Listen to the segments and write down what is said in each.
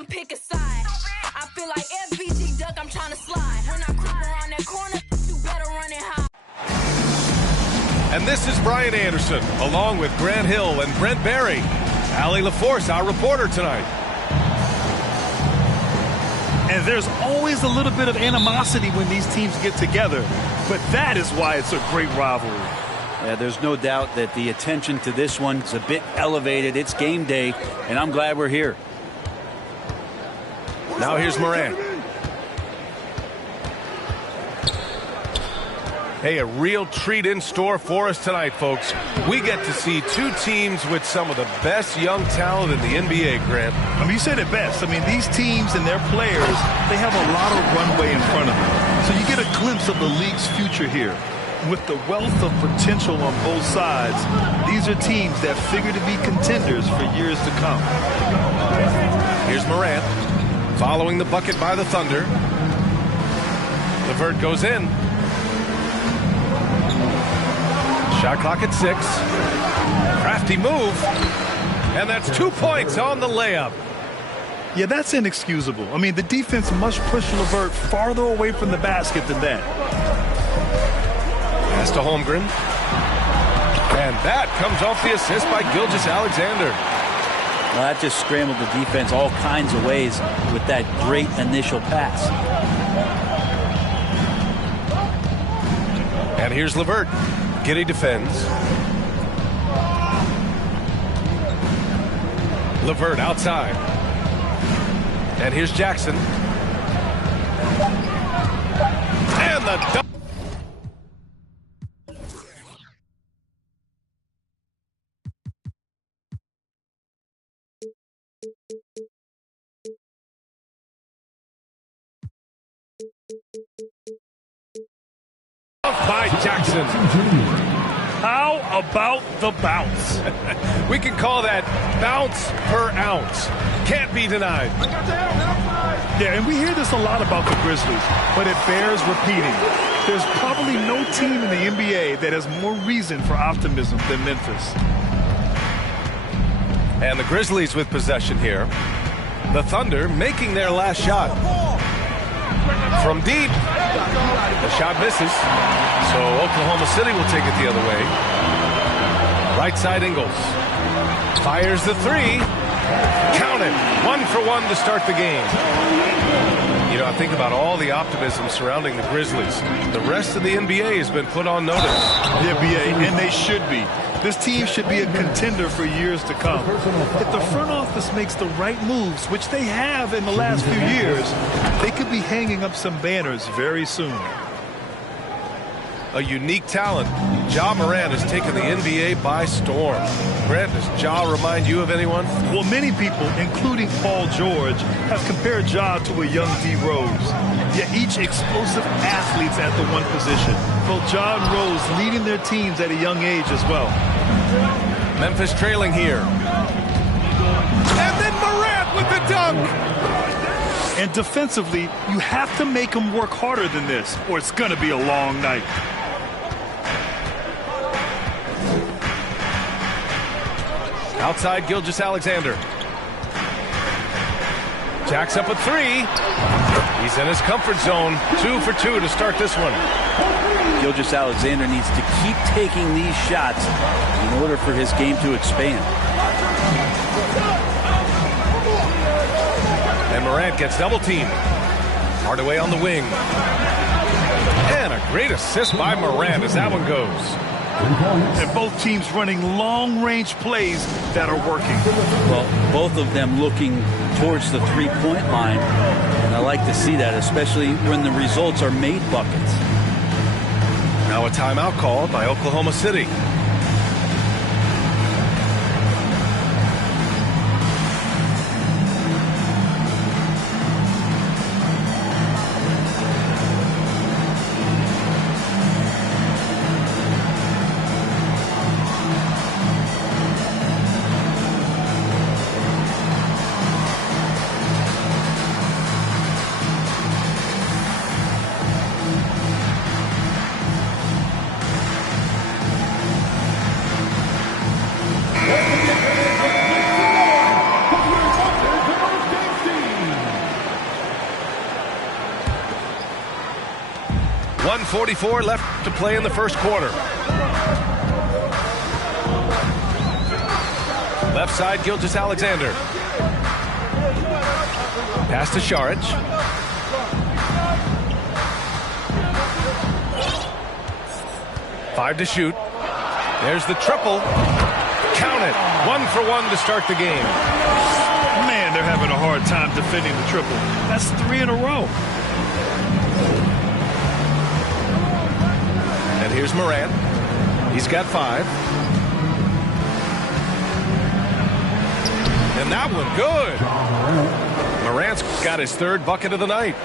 come pick a side. I feel like FBG duck, I'm trying to slide. When I creep around that corner, you better run it high. And this is Brian Anderson, along with Grant Hill and Brent Barry. Allie LaForce, our reporter tonight. And there's always a little bit of animosity when these teams get together. But that is why it's a great rivalry. Yeah, there's no doubt that the attention to this one is a bit elevated. It's game day, and I'm glad we're here. Now here's Morant. Hey, a real treat in store for us tonight, folks. We get to see two teams with some of the best young talent in the NBA, Grant. I mean, you said it best. I mean, these teams and their players, they have a lot of runway in front of them. So you get a glimpse of the league's future here. With the wealth of potential on both sides, these are teams that figure to be contenders for years to come. Here's Morant, following the bucket by the Thunder. LeVert goes in. Shot clock at 6. Crafty move. And that's 2 points on the layup. Yeah, that's inexcusable. I mean, the defense must push LeVert farther away from the basket than that. Pass to Holmgren. And that comes off the assist by Gilgeous-Alexander. Well, that just scrambled the defense all kinds of ways with that great initial pass. And here's LeVert. Giddey defends. LeVert outside. And here's Jackson. And the dunk. By Jackson. How about the bounce? We can call that bounce per ounce. Can't be denied. Yeah, and we hear this a lot about the Grizzlies, but it bears repeating. There's probably no team in the NBA that has more reason for optimism than Memphis. And the Grizzlies with possession here. The Thunder making their last shot. From deep. The shot misses. So Oklahoma City will take it the other way. Right side Ingles. Fires the three. Count it. 1 for 1 to start the game. You know, I think about all the optimism surrounding the Grizzlies. The rest of the NBA has been put on notice. The NBA, and they should be. This team should be a contender for years to come. If the front office makes the right moves, which they have in the last few years, they could be hanging up some banners very soon. A unique talent. Ja Morant has taken the NBA by storm. Grant, does Ja remind you of anyone? Well, many people, including Paul George, have compared Ja to a young D. Rose. Yet each explosive athlete's at the one position. Both Ja and Rose leading their teams at a young age as well. Memphis trailing here. And then Morant with the dunk. And defensively, you have to make them work harder than this, or it's going to be a long night. Outside Gilgeous-Alexander. Jacks up a 3. He's in his comfort zone. 2 for 2 to start this one. Gilgeous-Alexander needs to keep taking these shots in order for his game to expand. And Morant gets double teamed. Hardaway on the wing. And a great assist by Morant as that one goes. And both teams running long-range plays that are working. Well, both of them looking towards the three-point line. And I like to see that, especially when the results are made buckets. Now a timeout called by Oklahoma City. 1:44 left to play in the first quarter. Left side, Gilgeous-Alexander. Pass to Šarić. Five to shoot. There's the triple. Count it. 1 for 1 to start the game. Man, they're having a hard time defending the triple. That's 3 in a row. And here's Morant. He's got 5. And that one, good. Morant's got his 3rd bucket of the night.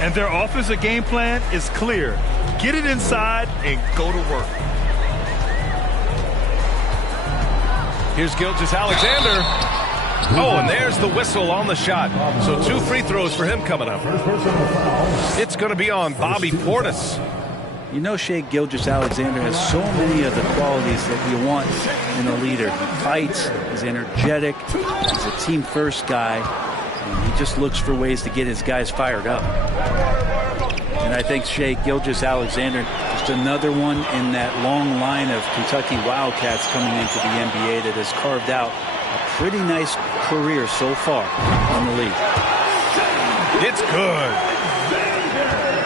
And their offensive game plan is clear. Get it inside and go to work. Here's Gilgeous-Alexander. Oh, and there's the whistle on the shot. So 2 free throws for him coming up. It's going to be on Bobby Portis. You know, Shai Gilgeous-Alexander has so many of the qualities that you want in a leader. He fights, he's energetic, he's a team-first guy, and he just looks for ways to get his guys fired up. And I think Shai Gilgeous-Alexander, just another one in that long line of Kentucky Wildcats coming into the NBA that has carved out a pretty nice career so far in the league. It's good.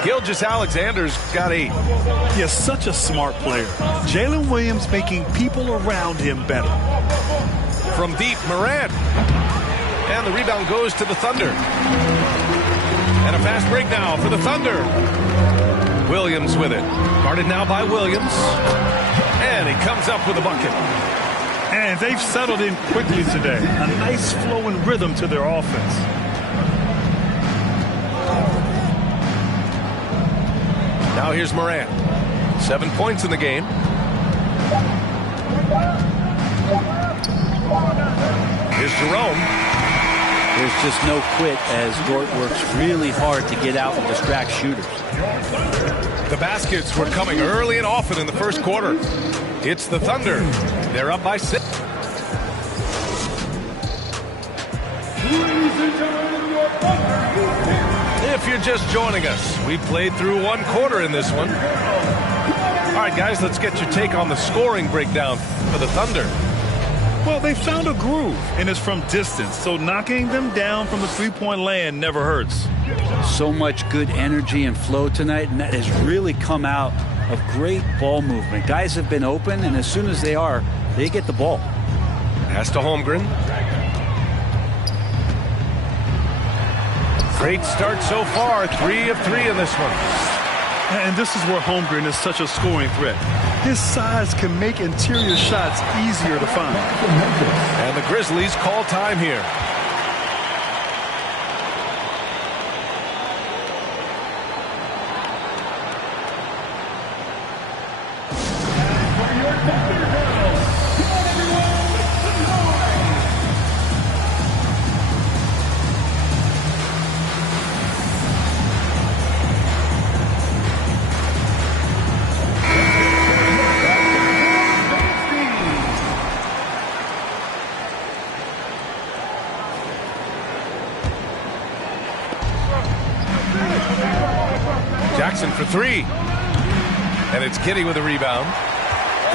Gilgeous-Alexander's got 8. He is such a smart player. Jalen Williams making people around him better. From deep, Morant. And the rebound goes to the Thunder. And a fast break now for the Thunder. Williams with it. Guarded now by Williams. And he comes up with a bucket. And they've settled in quickly today. A nice flowing rhythm to their offense. Now here's Morant. 7 points in the game. Here's Jerome. There's just no quit as Dort works really hard to get out and distract shooters. The baskets were coming early and often in the first quarter. It's the Thunder. They're up by 6. If you're just joining us, we played through 1 quarter in this one. All right, guys, let's get your take on the scoring breakdown for the Thunder. Well, they found a groove, and it's from distance, so knocking them down from the three-point land never hurts. So much good energy and flow tonight, and that has really come out of great ball movement. Guys have been open, and as soon as they are, they get the ball. Pass to Holmgren. Great start so far. 3 of 3 in this one. And this is where Holmgren is such a scoring threat. His size can make interior shots easier to find. And the Grizzlies call time here. Jackson for 3. And it's Giddey with a rebound.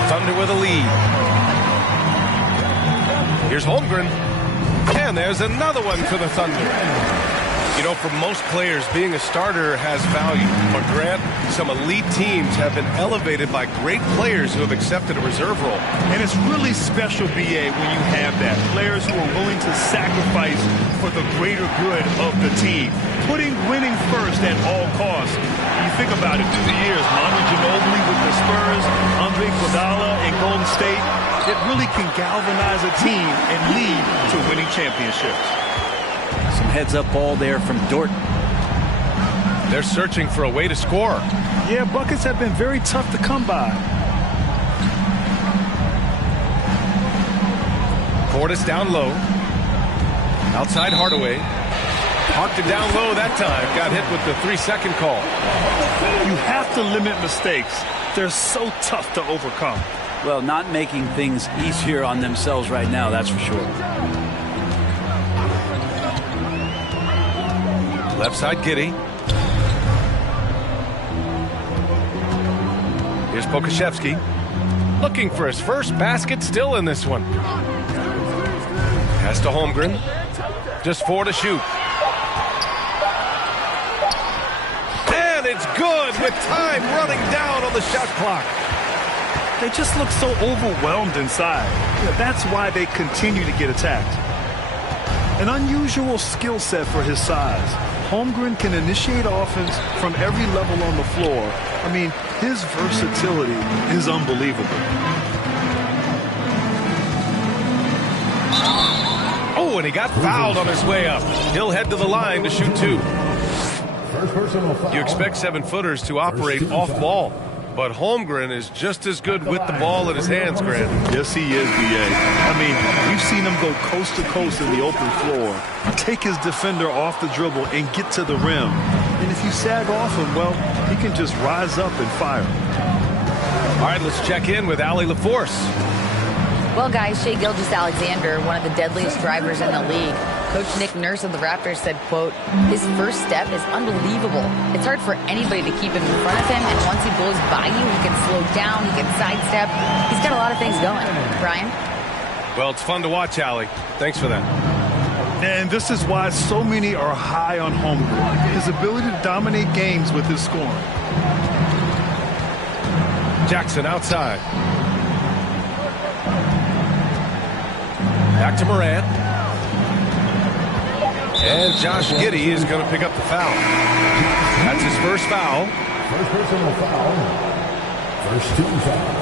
Thunder with a lead. Here's Holmgren. And there's another one for the Thunder. You know, for most players, being a starter has value. But Grant, some elite teams have been elevated by great players who have accepted a reserve role. And it's really special, BA, when you have that. Players who are willing to sacrifice for the greater good of the team. Putting winning first at all costs. You think about it through the years, Manu Ginobili with the Spurs, Andre Iguodala in Golden State, it really can galvanize a team and lead to winning championships. Some heads-up ball there from Dort. They're searching for a way to score. Yeah, buckets have been very tough to come by. Portis down low. Outside Hardaway. Parked it down low that time. Got hit with the 3-second call. You have to limit mistakes. They're so tough to overcome. Well, not making things easier on themselves right now, that's for sure. Left side, Giddey. Here's Pokashevsky looking for his first basket, still in this one. Pass to Holmgren. Just 4 to shoot. And it's good with time running down on the shot clock. They just look so overwhelmed inside. That's why they continue to get attacked. An unusual skill set for his size. Holmgren can initiate offense from every level on the floor. I mean, his versatility is unbelievable. Oh, and he got fouled on his way up. He'll head to the line to shoot 2. You expect 7-footers to operate off ball, but Holmgren is just as good with the ball in his hands, Grant. Yes, he is, B.A. I mean, we've seen him go coast to coast in the open floor, take his defender off the dribble and get to the rim. And if you sag off him, well, he can just rise up and fire. All right, let's check in with Allie LaForce. Well, guys, Shai Gilgeous-Alexander, one of the deadliest drivers in the league. Coach Nick Nurse of the Raptors said, quote, his first step is unbelievable. It's hard for anybody to keep him in front of him, and once he blows by you, he can slow down, he can sidestep. He's got a lot of things going. Brian? Well, it's fun to watch, Allie. Thanks for that. And this is why so many are high on Holmgren. His ability to dominate games with his scoring. Jackson outside. Back to Morant. And Josh Giddey is going to pick up the foul. That's his first foul. First personal foul. First team foul.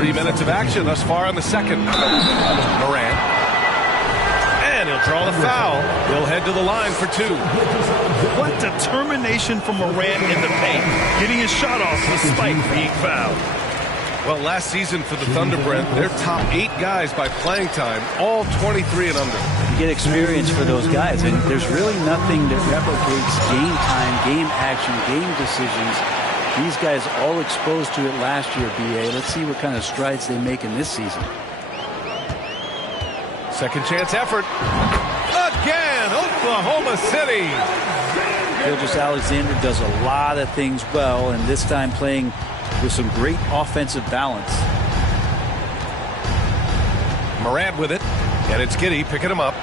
3 minutes of action thus far in the second. Morant. And he'll draw the foul. He'll head to the line for 2. What determination from Morant in the paint, getting his shot off despite being fouled. Well, last season for the Thunder, Brent, their top 8 guys by playing time, all 23 and under. You get experience for those guys, and there's really nothing that replicates game time, game action, game decisions. These guys all exposed to it last year, B.A. Let's see what kind of strides they make in this season. Second chance effort. Again, Oklahoma City. Gilgeous-Alexander does a lot of things well, and this time playing with some great offensive balance. Morant with it, and it's Giddey picking him up.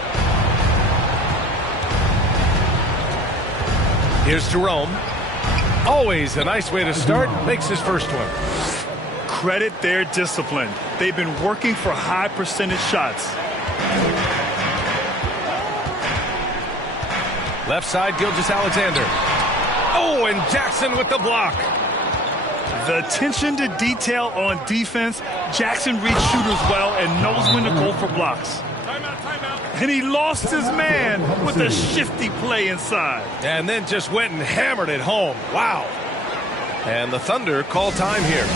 Here's Jerome. Always a nice way to start. Makes his first one. Credit their discipline. They've been working for high percentage shots. Left side, Gilgeous-Alexander. Oh, and Jackson with the block. The attention to detail on defense. Jackson reads shooters well and knows when to go for blocks. And he lost his man with a shifty play inside. And then just went and hammered it home. Wow. And the Thunder call time here.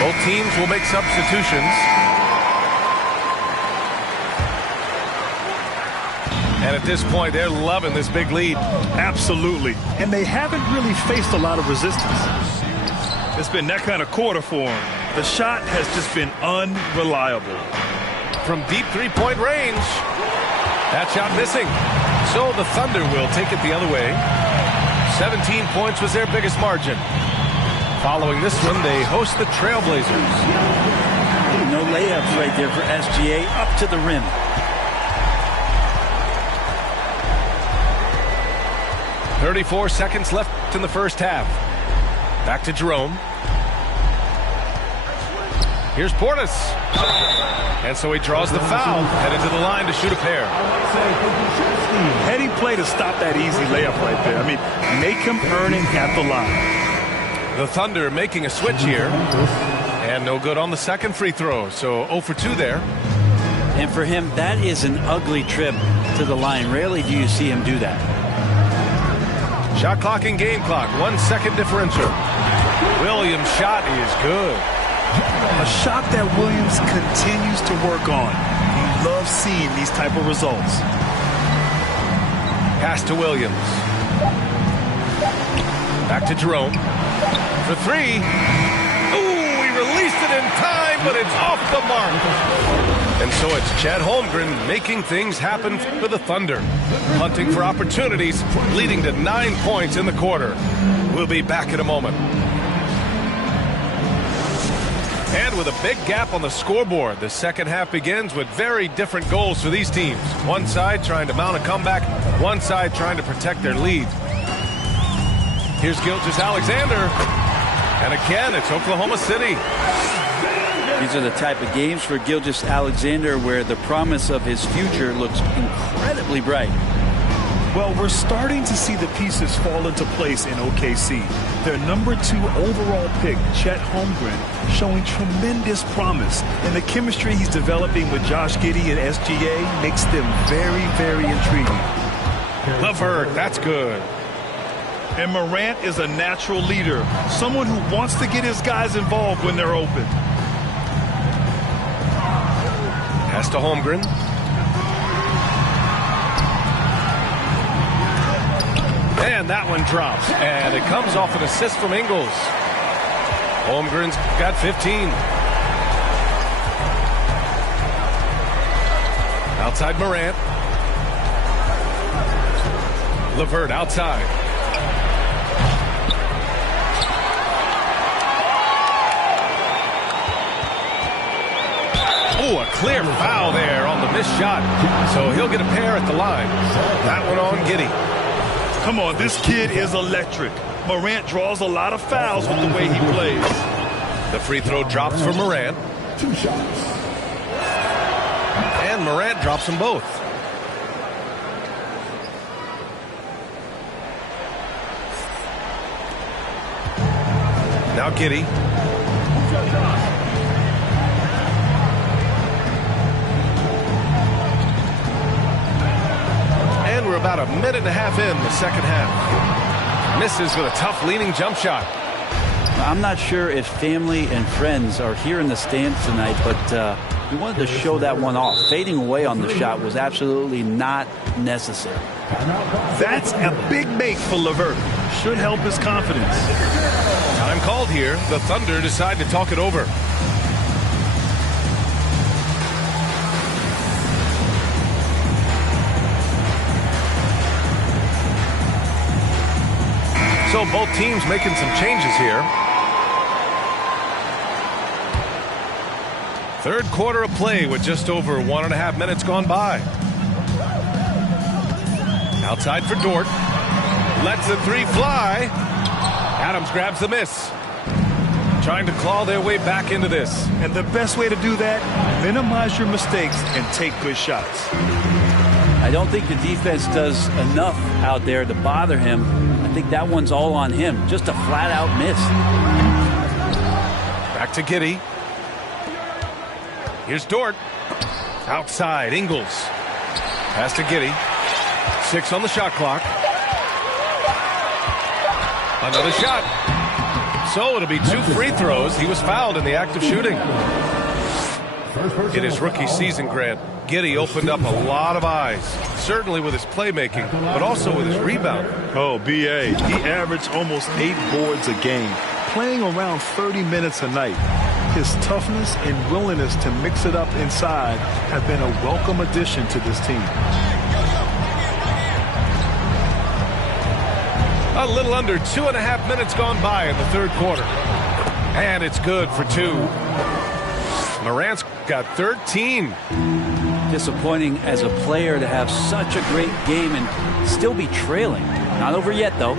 Both teams will make substitutions. And at this point, they're loving this big lead. Absolutely. And they haven't really faced a lot of resistance. It's been that kind of quarter for them. The shot has just been unreliable. From deep three-point range. That shot missing. So the Thunder will take it the other way. 17 points was their biggest margin. Following this one, they host the Trailblazers. No layups right there for SGA up to the rim. .34 seconds left in the first half. Back to Jerome. Here's Portis. And so he draws the foul, headed to the line to shoot a pair. Heady play to stop that easy layup right there. I mean, make him earn it at the line. The Thunder making a switch here. And no good on the second free throw. So 0 for 2 there. And for him, that is an ugly trip to the line. Rarely do you see him do that. Shot clock and game clock. 1 second differential. Williams' shot is good. A shot that Williams continues to work on. He loves seeing these type of results. Pass to Williams. Back to Jerome. For 3. Ooh, he released it in time, but it's off the mark. And so it's Chet Holmgren making things happen for the Thunder. Hunting for opportunities, leading to 9 points in the quarter. We'll be back in a moment. And with a big gap on the scoreboard, the second half begins with very different goals for these teams. One side trying to mount a comeback, one side trying to protect their lead. Here's Gilgeous-Alexander. And again, it's Oklahoma City. These are the type of games for Gilgeous-Alexander where the promise of his future looks incredibly bright. Well, we're starting to see the pieces fall into place in OKC. Their number 2 overall pick, Chet Holmgren, showing tremendous promise. And the chemistry he's developing with Josh Giddey and SGA makes them very, very intriguing. LeVert, that's good. And Morant is a natural leader, someone who wants to get his guys involved when they're open. Pass to Holmgren. And that one drops. And it comes off an assist from Ingles. Holmgren's got 15. Outside Morant. LeVert outside. Oh, a clear foul there on the missed shot. So he'll get a pair at the line. That one on Giddey. Come on, this kid is electric. Morant draws a lot of fouls with the way he plays. The free throw drops for Morant. 2 shots. And Morant drops them both. Now Giddey. And we're about a minute and a half in the second half. Misses with a tough leaning jump shot. I'm not sure if family and friends are here in the stands tonight, but we wanted to show that one off. Fading away on the shot was absolutely not necessary. That's a big make for LeVert. Should help his confidence. Time called here. The Thunder decide to talk it over. So both teams making some changes here. Third quarter of play with just over 1.5 minutes gone by. Outside for Dort. Lets the 3 fly. Adams grabs the miss. Trying to claw their way back into this. And the best way to do that, minimize your mistakes and take good shots. I don't think the defense does enough out there to bother him. I think that one's all on him. Just a flat-out miss. Back to Giddey. Here's Dort. Outside, Ingles. Pass to Giddey. 6 on the shot clock. Another shot. So it'll be 2 free throws. He was fouled in the act of shooting. In his rookie season, Grant, Giddey opened up a lot of eyes. Certainly with his playmaking, but also with his rebound. Oh, B.A. He averaged almost 8 boards a game, playing around 30 minutes a night. His toughness and willingness to mix it up inside have been a welcome addition to this team. A little under 2.5 minutes gone by in the third quarter. And it's good for 2. Morant's got 13. Disappointing as a player to have such a great game and still be trailing. Not over yet, though. All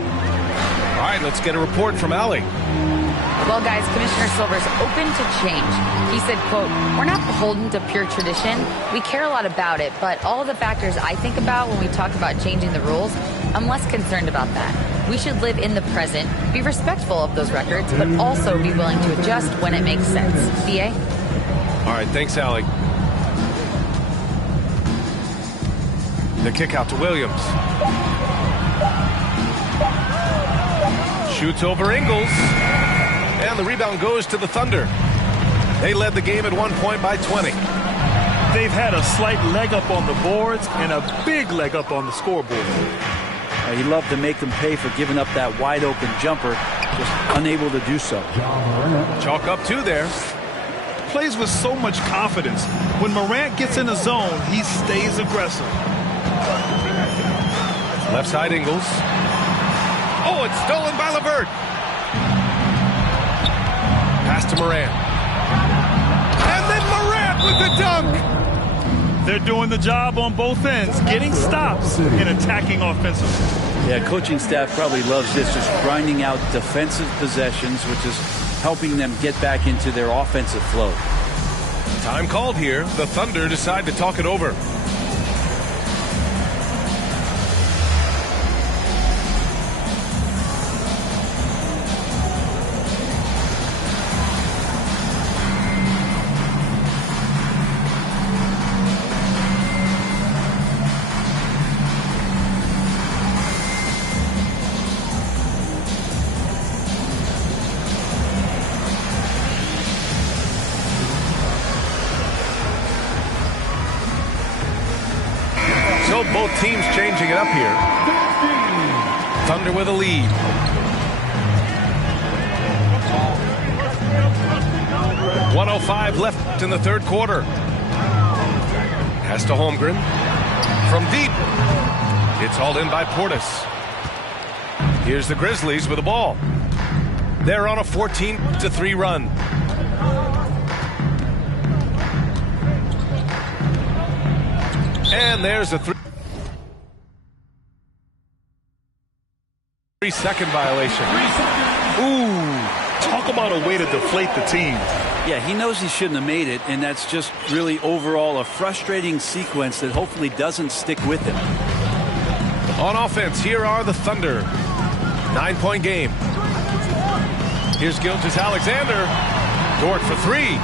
right, let's get a report from Allie. Well, guys, Commissioner Silver's open to change. He said, quote, "We're not beholden to pure tradition. We care a lot about it, but all the factors I think about when we talk about changing the rules, I'm less concerned about that. We should live in the present, be respectful of those records, but also be willing to adjust when it makes sense." BA? All right, thanks, Allie. The kick out to Williams. Shoots over Ingles. And the rebound goes to the Thunder. They led the game at one point by 20. They've had a slight leg up on the boards and a big leg up on the scoreboard. He loved to make them pay for giving up that wide open jumper, just unable to do so. Chalk up two there. Plays with so much confidence. When Morant gets in the zone, he stays aggressive. Left side Ingles. Oh, it's stolen by LeVert. Pass to Morant. And then Morant with the dunk. They're doing the job on both ends, getting stops and attacking offensively. Yeah, coaching staff probably loves this, just grinding out defensive possessions, which is helping them get back into their offensive flow. Time called here. The Thunder decide to talk it over. So both teams changing it up here. Thunder with a lead. .105 left in the third quarter. Has to Holmgren. From deep. It's hauled in by Portis. Here's the Grizzlies with the ball. They're on a 14-3 run. And there's a 3-second violation. Ooh, talk about a way to deflate the team. Yeah, he knows he shouldn't have made it, and that's just really overall a frustrating sequence that hopefully doesn't stick with him. On offense, here are the Thunder. 9-point game. Here's Gilgeous-Alexander. Dort for three.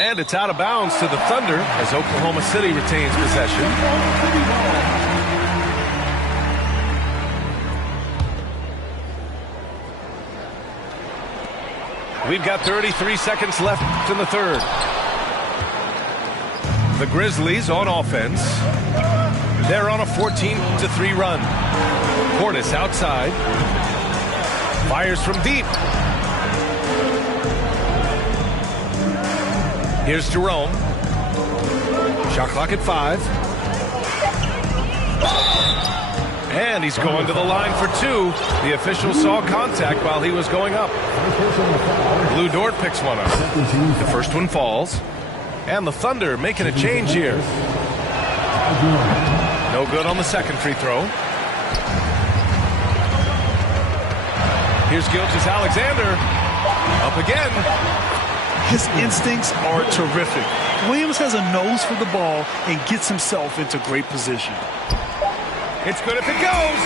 And it's out of bounds to the Thunder as Oklahoma City retains possession. We've got 33 seconds left in the third. The Grizzlies on offense. They're on a 14-3 run. Portis outside. Fires from deep. Here's Jerome. Shot clock at 5. And he's going to the line for two. The official saw contact while he was going up. Lou Dort picks one up. The first one falls. And the Thunder making a change here. No good on the second free throw. Here's Gilgeous-Alexander. Up again. His instincts are terrific. Williams has a nose for the ball and gets himself into great position. It's good if it goes.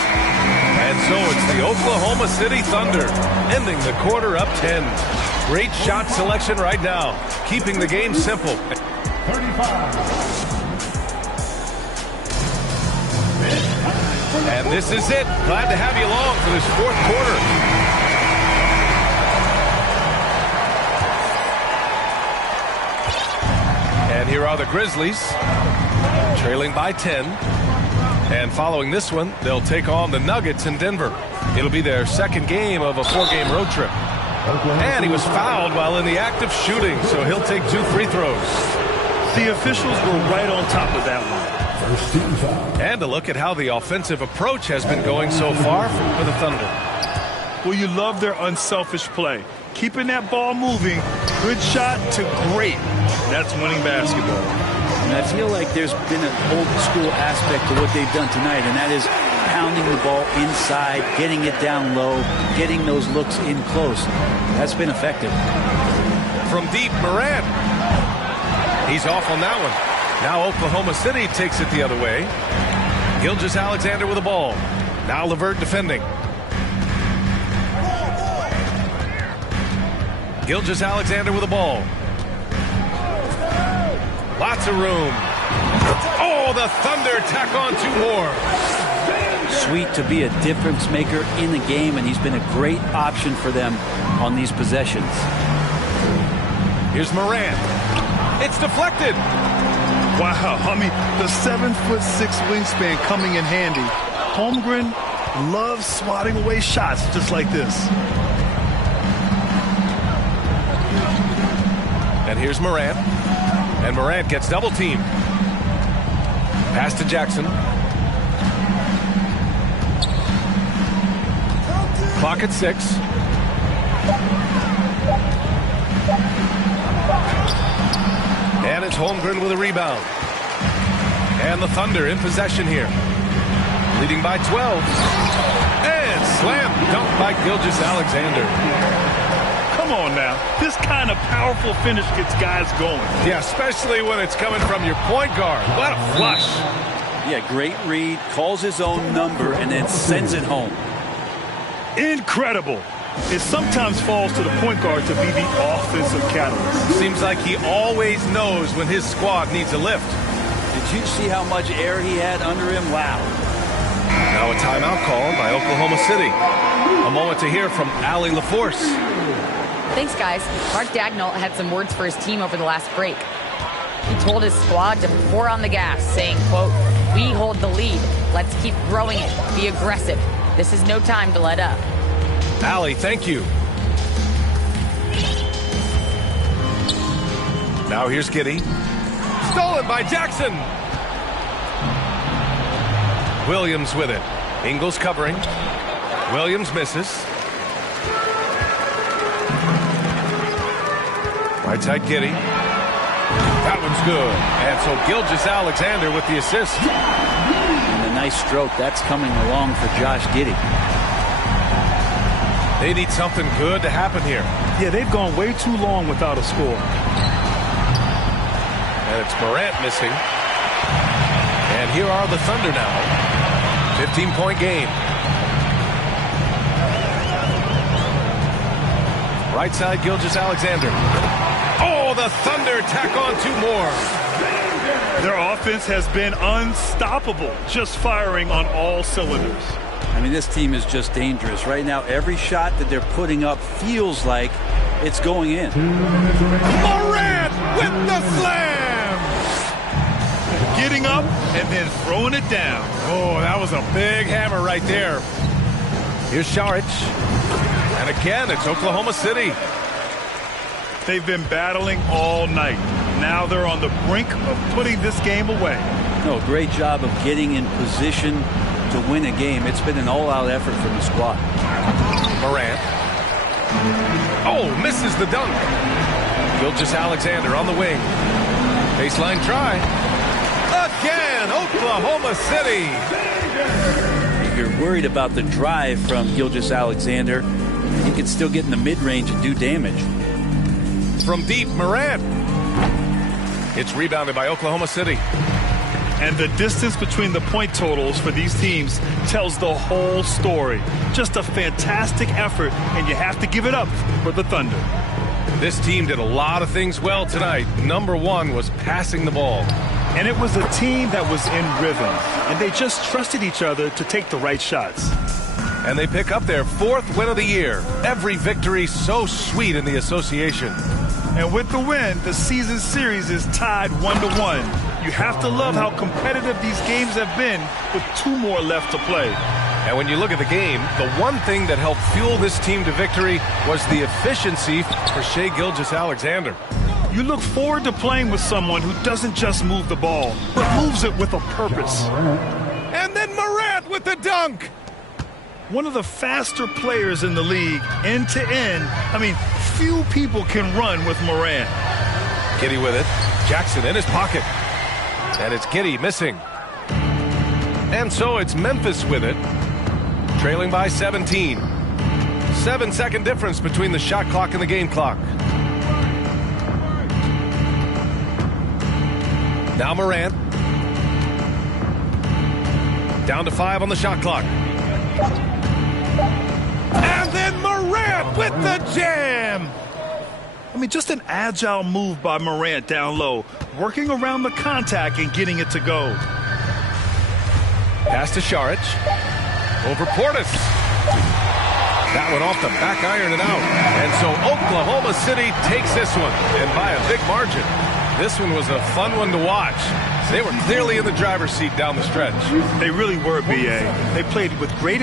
And so it's the Oklahoma City Thunder ending the quarter up 10. Great shot selection right now, keeping the game simple. 35. And this is it. Glad to have you along for this fourth quarter. And here are the Grizzlies, trailing by 10. And following this one, they'll take on the Nuggets in Denver. It'll be their second game of a 4-game road trip. And he was fouled while in the act of shooting, so he'll take 2 free throws. The officials were right on top of that one. First team foul. And a look at how the offensive approach has been going so far for the Thunder. Well, you love their unselfish play. Keeping that ball moving, good shot to great. That's winning basketball. And I feel like there's been an old school aspect to what they've done tonight, and that is pounding the ball inside, getting it down low, getting those looks in close. That's been effective. From deep, Morant. He's off on that one. Now Oklahoma City takes it the other way. Gilgeous-Alexander with the ball. Now LeVert defending. Gilgeous-Alexander with the ball. Lots of room. Oh, the Thunder tack on 2 more. Sweet to be a difference maker in the game, and he's been a great option for them on these possessions. Here's Morant. It's deflected. Wow, I mean, the 7'6" wingspan coming in handy. Holmgren loves swatting away shots just like this. And here's Morant. And Morant gets double teamed. Pass to Jackson. Clock at 6. And it's Holmgren with a rebound. And the Thunder in possession here. Leading by 12. And slam dunk by Gilgeous-Alexander. Come on now. This kind of powerful finish gets guys going. Yeah, especially when it's coming from your point guard. What a flush. Yeah, great read, calls his own number, and then sends it home. Incredible. It sometimes falls to the point guard to be the offensive catalyst. Seems like he always knows when his squad needs a lift. Did you see how much air he had under him? Wow. Now a timeout called by Oklahoma City. A moment to hear from Allie LaForce. Thanks, guys. Mark Dagnall had some words for his team over the last break. He told his squad to pour on the gas, saying, quote, "We hold the lead. Let's keep growing it. Be aggressive. This is no time to let up." Allie, thank you. Now here's Giddey. Stolen by Jackson. Williams with it. Ingles covering. Williams misses. Right side Giddey. That one's good. And so Gilgeous-Alexander with the assist. And a nice stroke. That's coming along for Josh Giddey. They need something good to happen here. Yeah, they've gone way too long without a score. And it's Morant missing. And here are the Thunder now. 15-point game. Right side, Gilgeous-Alexander. Oh, the Thunder tack on 2 more. Their offense has been unstoppable, just firing on all cylinders. I mean, this team is just dangerous. Right now, every shot that they're putting up feels like it's going in. Morant with the slam! Getting up and then throwing it down. Oh, that was a big hammer right there. Here's Šarić. And again, it's Oklahoma City. They've been battling all night. Now they're on the brink of putting this game away. No, great job of getting in position to win a game. It's been an all-out effort from the squad. Morant. Oh, misses the dunk. Gilgeous-Alexander on the wing. Baseline try. Again, Oklahoma City. If you're worried about the drive from Gilgeous-Alexander, he can still get in the mid-range and do damage. From deep, Morant. It's rebounded by Oklahoma City. And the distance between the point totals for these teams tells the whole story. Just a fantastic effort, and you have to give it up for the Thunder. This team did a lot of things well tonight. Number one was passing the ball. And it was a team that was in rhythm, and they just trusted each other to take the right shots. And they pick up their 4th win of the year. Every victory so sweet in the association. And with the win, the season series is tied 1-1. You have to love how competitive these games have been with 2 more left to play. And when you look at the game, the one thing that helped fuel this team to victory was the efficiency for Shai Gilgeous-Alexander. You look forward to playing with someone who doesn't just move the ball, but moves it with a purpose. And then Morant with the dunk. One of the faster players in the league, end to end. I mean, few people can run with Morant. Giddey with it. Jackson in his pocket. And it's Giddey missing. And so it's Memphis with it, trailing by 17. 7-second difference between the shot clock and the game clock. Now Morant. Down to 5 on the shot clock. And then Morant with the jam. I mean, just an agile move by Morant down low, working around the contact and getting it to go. Pass to Šarić. Over Portis. That one off the back iron and out. And so Oklahoma City takes this one, and by a big margin. This one was a fun one to watch. They were clearly in the driver's seat down the stretch. They really were, B.A. They played with great